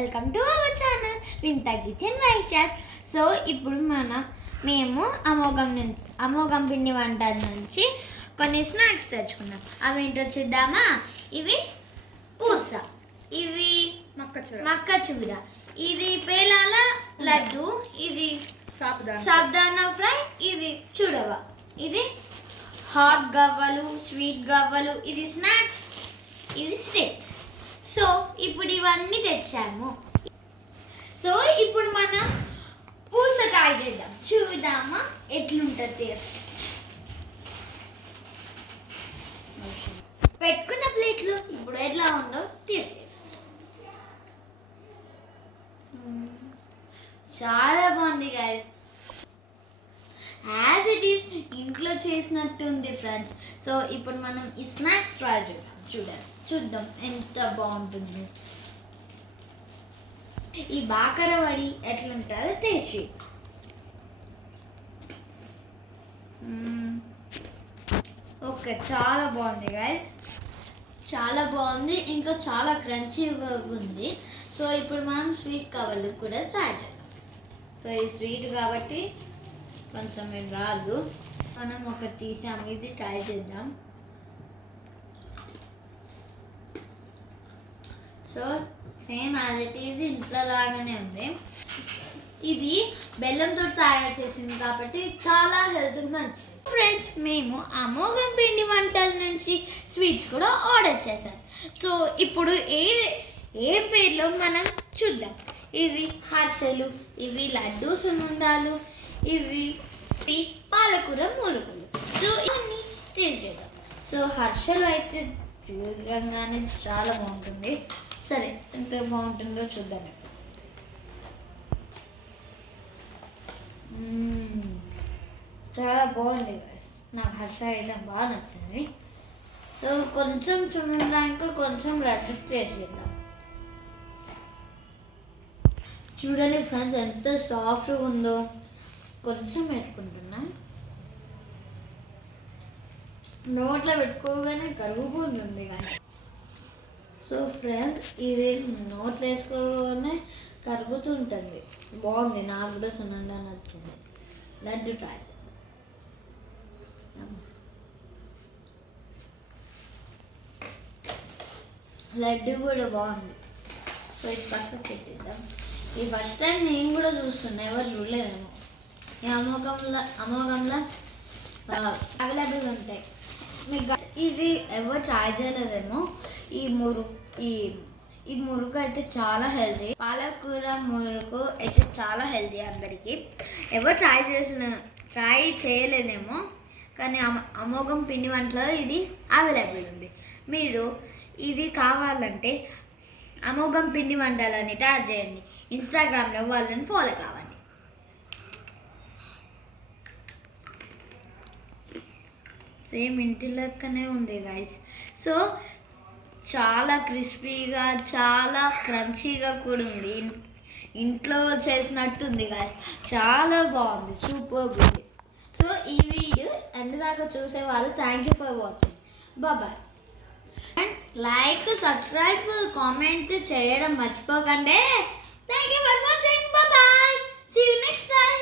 Welcome to our channel వింత kitchen Vaishyas. So ఇప్పుడు మేము అమోఘం పిండి వంటల నుంచి కొన్ని స్నాక్స్ తెచ్చుకున్నాం. అవి ఏంటో చూద్దామా? ఇవి పూస, ఇవి మక్కచూర, ఇది పేలాల లడ్డు, ఇది సాబ్దానా ఫ్రై, ఇది చూడవా, ఇది హాట్ గవ్వలు, స్వీట్ గవ్వలు, ఇది స్నాక్స్, ఇది స్టిక్స్. సో ఇప్పుడు ఇవన్నీ తెచ్చాము. సో ఇప్పుడు మనం పూస ట్రై చేద్దాం. చూద్దామా ఎట్లుంటుంది టేస్ట్. పెట్టుకున్న ప్లేట్లు ఇప్పుడు ఎట్లా ఉందో తీసి చాలా బాగుంది గైస్. యాజ్ ఇట్ ఈస్ ఇంట్లో చేసినట్టు ఉంది ఫ్రెండ్స్. సో ఇప్పుడు మనం ఈ స్నాక్స్ ట్రై చేద్దాం. చూద్దాం ఎంత బాగుంటుంది. ఈ బాకర వడి ఎట్లుంటారో టేస్ట్. ఓకే, చాలా బాగుంది గైస్, చాలా బాగుంది, ఇంకా చాలా క్రంచీగా ఉంది. సో ఇప్పుడు మనం స్వీట్ కవర్లు కూడా ట్రై చేద్దాం. సో ఇది స్వీట్ కాబట్టి కొంచెం ఇది రాదు, మనం ఒకటి తీసాము, ఇది ట్రై చేద్దాం. So same as it is ఇంట్లో లాగానే ఉంది. ఇది బెల్లంతో తయారు చేసింది కాబట్టి చాలా హెల్త్కి మంచిది. ఫ్రెండ్స్, మేము అమోఘం పిండి వంటల నుంచి స్వీట్స్ కూడా ఆర్డర్ చేశాం. సో ఇప్పుడు ఏ పేర్లో మనం చూద్దాం. ఇవి హర్షలు, ఇవి లడ్డు సున్నుండాలు, ఇవి పాలకూర మూలకూరలు. సో ఇవన్నీ టేస్ట్ చేద్దాం. సో హర్షలు అయితే చూడంగానే చాలా బాగుంటుంది. సరే, ఎంత బాగుంటుందో చూద్దాం. చాలా బాగుంది గైస్, నాకు హర్ష అయితే బాగా నచ్చింది. సో కొంచెం చూడడానికి కొంచెం లడ్డు టేస్ట్ చేద్దాం. చూడండి ఫ్రెండ్స్, ఎంత సాఫ్ట్గా ఉందో. కొంచెం పెట్టుకుంటున్నా, నోట్లో పెట్టుకోగానే కరుగుతుంది కానీ. సో ఫ్రెండ్స్, ఇది నోట్లో వేసుకోగానే కరుగుతుంటుంది. బాగుంది, నాకు కూడా సున్నంగా నచ్చింది. లడ్డు ట్రై లడ్డు కూడా బాగుంది. సో ఇది పక్కకు పెట్టిద్దాం. ఇది ఫస్ట్ టైం నేను కూడా చూస్తున్నా, ఎవరు చూడలేదేమో. ఈ అమోఘంలో అవైలబుల్ ఉంటాయి మీకు. ఇది ఎవరు ట్రై చేయలేదేమో. ఈ మురుకు అయితే చాలా హెల్తీ. పాలకూర మురుకు అయితే చాలా హెల్తీ అందరికీ. ఎవరు ట్రై చేయలేదేమో, కానీ అమోఘం పిండి వంటలో ఇది అవైలబుల్ ఉంది. మీరు ఇది కావాలంటే అమోఘం పిండి వంటలని ట్యాగ్ చేయండి. ఇన్స్టాగ్రామ్లో వాళ్ళని ఫాలో కావండి. సేమ్ ఇంటి లెక్కనే ఉంది గైస్. సో చాలా క్రిస్పీగా, చాలా క్రంచీగా కూడా ఉంది. ఇంట్లో చేసినట్టుంది గైస్, చాలా బాగుంది, సూపర్ ఉంది. సో ఈ వీడియో ఎండ్ దాకా చూసే వాళ్ళు thank you for watching. Bye. And like, subscribe, comment చేయడం మర్చిపోకండి. Thank you for watching. Bye. See you next time.